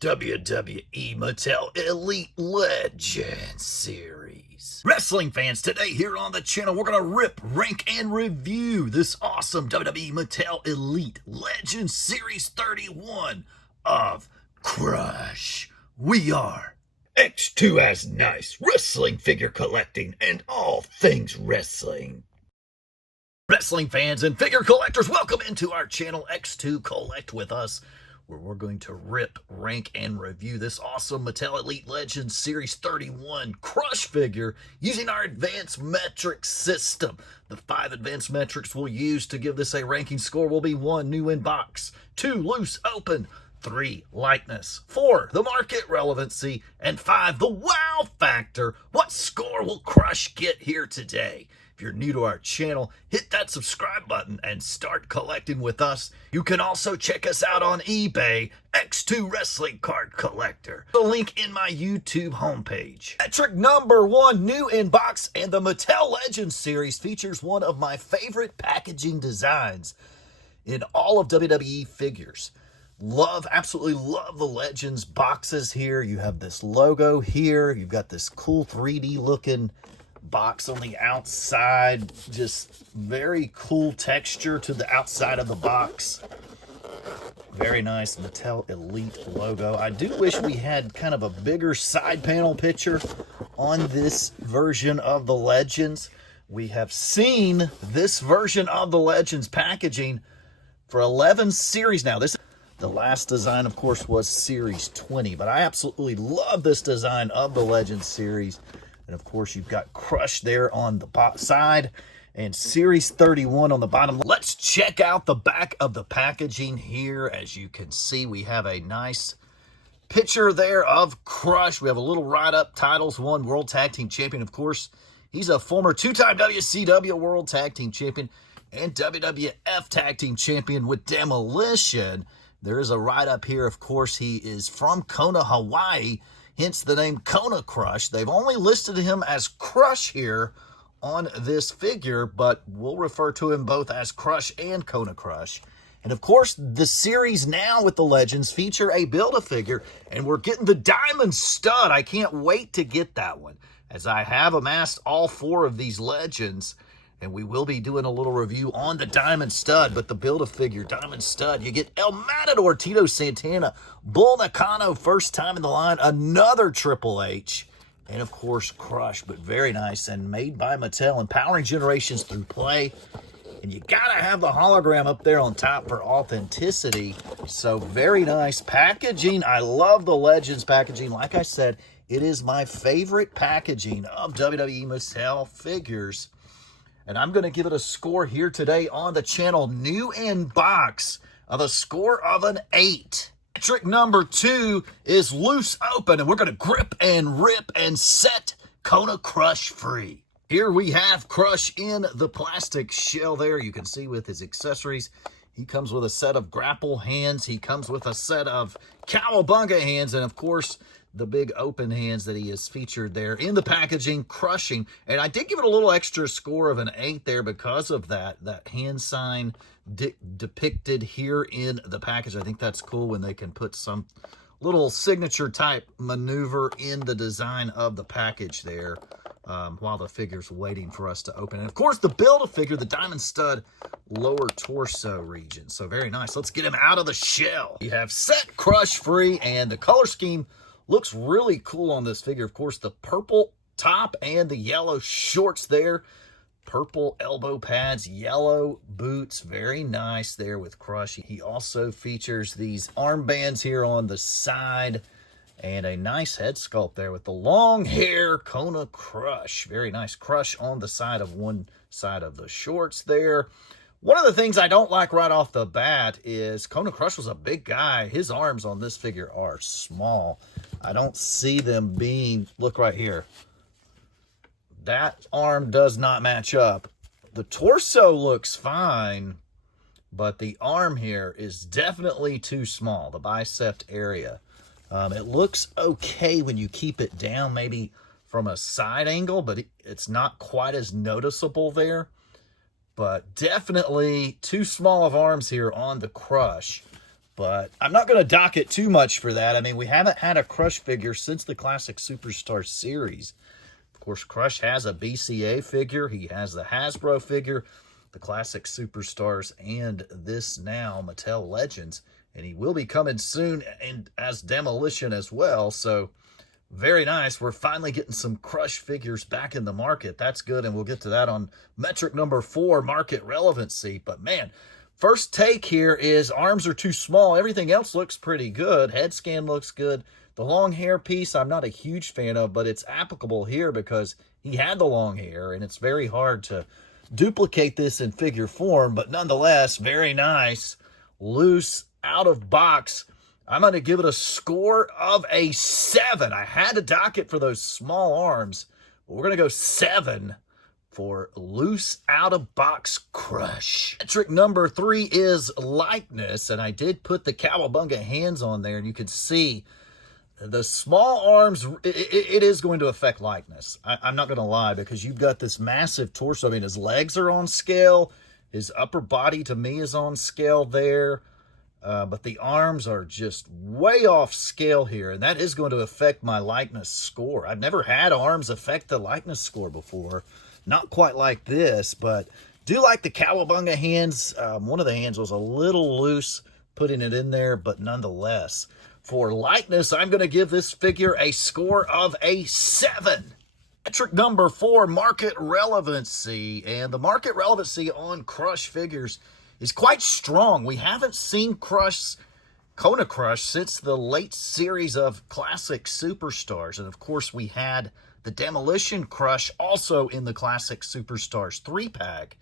WWE Mattel Elite Legends Series. Wrestling fans, today here on the channel, we're going to rip, rank, and review this awesome WWE Mattel Elite Legends Series 31 of Crush. We are X2 as nice wrestling figure collecting and all things wrestling. Wrestling fans and figure collectors, welcome into our channel X2 Collect with us, where we're going to rip, rank, and review this awesome Mattel Elite Legends Series 31 Crush figure using our advanced metrics system. The 5 advanced metrics we'll use to give this a ranking score will be 1, new in box, 2, loose open, 3, likeness, 4, the market relevancy, and 5, the wow factor. What score will Crush get here today? If you're new to our channel, hit that subscribe button and start collecting with us. You can also check us out on eBay, X2 Wrestling Card Collector. The link in my YouTube homepage. Metric number 1, new in box, and the Mattel Legends series features one of my favorite packaging designs in all of WWE figures. Absolutely love the Legends boxes here. You have this logo here. You've got this cool 3D looking box on the outside. Just very cool texture to the outside of the box. Very nice Mattel Elite logo. I do wish we had kind of a bigger side panel picture on this version of the Legends. We have seen this version of the Legends packaging for 11 series now. The last design, of course, was Series 20, but I absolutely love this design of the Legends series. And, of course, you've got Crush there on the side and Series 31 on the bottom. Let's check out the back of the packaging here. As you can see, we have a nice picture there of Crush. We have a little write-up, titles won, World Tag Team Champion. Of course, he's a former 2-time WCW World Tag Team Champion and WWF Tag Team Champion with Demolition. There is a write-up here. Of course, he is from Kona, Hawaii, hence the name Kona Crush. They've only listed him as Crush here on this figure, but we'll refer to him both as Crush and Kona Crush. And, of course, the series now with the Legends feature a Build-A-Figure, and we're getting the Diamond Stud. I can't wait to get that one, as I have amassed all 4 of these Legends. And we will be doing a little review on the Diamond Stud, but the Build-A-Figure Diamond Stud, you get El Matador, Tito Santana, Bull Nakano, first time in the line, another Triple H, and of course Crush, but very nice and made by Mattel, empowering generations through play. And you gotta have the hologram up there on top for authenticity. So very nice packaging. I love the Legends packaging. Like I said, it is my favorite packaging of WWE Mattel figures. And I'm going to give it a score here today on the channel, new in box, of a score of an 8. Trick number 2 is loose open, and we're going to grip and rip and set Kona Crush free. Here we have Crush in the plastic shell there. You can see with his accessories, he comes with a set of grapple hands. He comes with a set of cowabunga hands, and of course, the big open hands that he has featured there in the packaging, crushing. And I did give it a little extra score of an 8 there because of that hand sign depicted here in the package. I think that's cool when they can put some little signature type maneuver in the design of the package there while the figure's waiting for us to open. And of course, the Build-A-Figure, the Diamond Stud lower torso region. So very nice. Let's get him out of the shell. You have set Crush free, and the color scheme looks really cool on this figure. Of course, the purple top and the yellow shorts there. Purple elbow pads, yellow boots. Very nice there with Crush. He also features these armbands here on the side and a nice head sculpt there with the long hair Kona Crush. Very nice. Crush on the side of one side of the shorts there. One of the things I don't like right off the bat is Kona Crush was a big guy. His arms on this figure are small. I don't see them being, look right here. That arm does not match up. The torso looks fine, but the arm here is definitely too small, the bicep area. It looks okay when you keep it down, maybe from a side angle, but it's not quite as noticeable there. But definitely too small of arms here on the Crush. but I'm not going to dock it too much for that. I mean, we haven't had a Crush figure since the Classic Superstar series. Of course, Crush has a BCA figure. He has the Hasbro figure, the Classic Superstars, and this now Mattel Legends. And he will be coming soon and as Demolition as well. So very nice. We're finally getting some Crush figures back in the market. That's good, and we'll get to that on metric number 4, market relevancy. But man, first take here is arms are too small. Everything else looks pretty good. Head scan looks good. The long hair piece I'm not a huge fan of, but it's applicable here because he had the long hair, and it's very hard to duplicate this in figure form. But nonetheless, very nice. Loose, out of box. I'm going to give it a score of a 7. I had to dock it for those small arms, but we're going to go 7 for loose out-of-box Crush. Metric number 3 is likeness, and I did put the Cowabunga hands on there, and you can see the small arms, it is going to affect likeness. I'm not going to lie, because you've got this massive torso. I mean, his legs are on scale. His upper body, to me, is on scale there. But the arms are just way off scale here, and that is going to affect my likeness score. I've never had arms affect the likeness score before. Not quite like this, but do like the Cowabunga hands. One of the hands was a little loose, putting it in there, but nonetheless, for likeness, I'm going to give this figure a score of a 7. Metric number 4, market relevancy. And the market relevancy on Crush figures is quite strong. We haven't seen Kona Crush since the late series of Classic Superstars. And of course, we had the Demolition Crush also in the Classic Superstars 3-pack.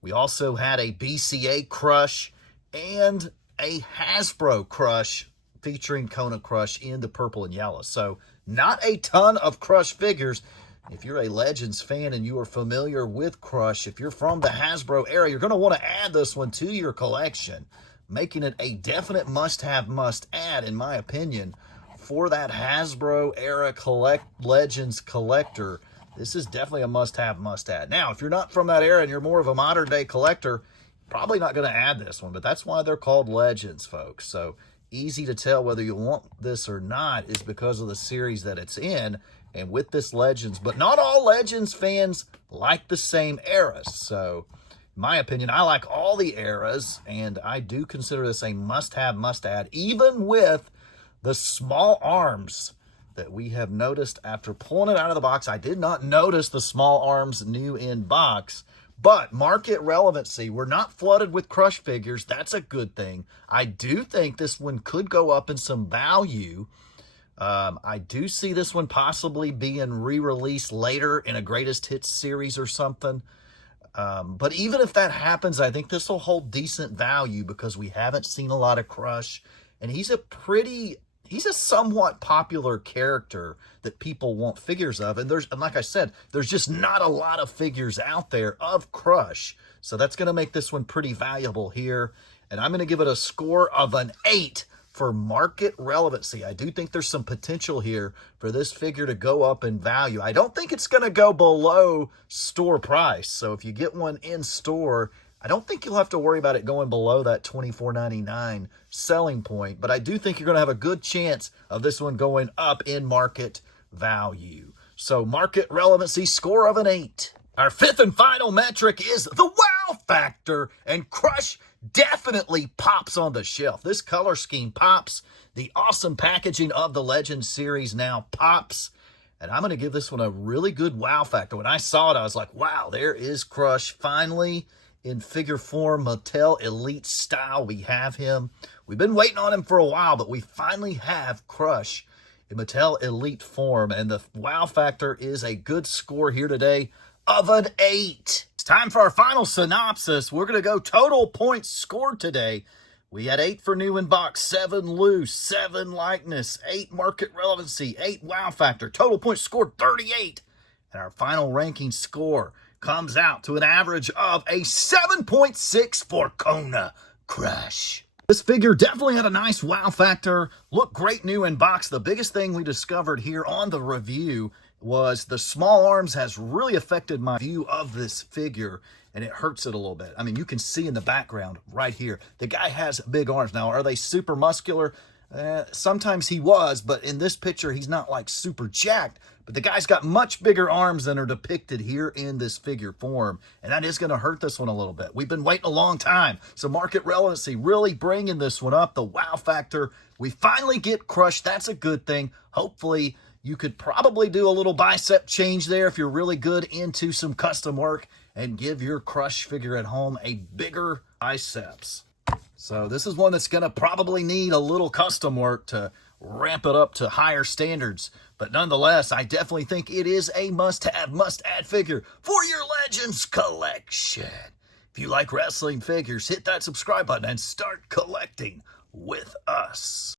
We also had a BCA Crush and a Hasbro Crush featuring Kona Crush in the purple and yellow. So not a ton of Crush figures. If you're a Legends fan and you are familiar with Crush, if you're from the Hasbro era, you're going to want to add this one to your collection, making it a definite must-have, must-add, in my opinion, for that Hasbro era Legends collector. This is definitely a must-have, must-add. Now, if you're not from that era and you're more of a modern-day collector, probably not going to add this one, but that's why they're called Legends, folks. So easy to tell whether you want this or not is because of the series that it's in. And with this Legends, but not all Legends fans like the same eras. So, in my opinion, I like all the eras, and I do consider this a must-have, must-add, even with the small arms that we have noticed after pulling it out of the box. I did not notice the small arms new in box, but market relevancy, we're not flooded with Crush figures. That's a good thing. I do think this one could go up in some value. I do see this one possibly being re-released later in a Greatest Hits series or something. But even if that happens, I think this will hold decent value because we haven't seen a lot of Crush. And he's a somewhat popular character that people want figures of. And like I said, there's just not a lot of figures out there of Crush. So that's going to make this one pretty valuable here. And I'm going to give it a score of an 8. For market relevancy. I do think there's some potential here for this figure to go up in value. I don't think it's going to go below store price. So if you get one in store, I don't think you'll have to worry about it going below that $24.99 selling point. But I do think you're going to have a good chance of this one going up in market value. So market relevancy, score of an 8. Our 5th and final metric is the wow factor, and Crush definitely pops on the shelf. This color scheme pops. The awesome packaging of the Legends series now pops. And I'm going to give this one a really good wow factor. When I saw it, I was like, wow, there is Crush. Finally, in figure form, Mattel Elite style, we have him. We've been waiting on him for a while, but we finally have Crush in Mattel Elite form. And the wow factor is a good score here today of an 8. It's time for our final synopsis. We're going to go total points scored today. We had 8 for new in box, 7 loose, 7 likeness, 8 market relevancy, 8 wow factor. Total points scored 38. And our final ranking score comes out to an average of a 7.6 for Kona Crush. This figure definitely had a nice wow factor. Looked great new in box. The biggest thing we discovered here on the review was the small arms has really affected my view of this figure, and it hurts it a little bit. I mean, you can see in the background right here, the guy has big arms. Now, are they super muscular? Sometimes he was, but in this picture, he's not like super jacked. But the guy's got much bigger arms than are depicted here in this figure form. And that is going to hurt this one a little bit. We've been waiting a long time. So market relevancy really bringing this one up. The wow factor. We finally get crushed. That's a good thing. Hopefully, you could probably do a little bicep change there if you're really good into some custom work and give your crush figure at home a bigger biceps. So this is one that's going to probably need a little custom work to ramp it up to higher standards. But nonetheless, I definitely think it is a must-have, must-add figure for your Legends collection. If you like wrestling figures, hit that subscribe button and start collecting with us.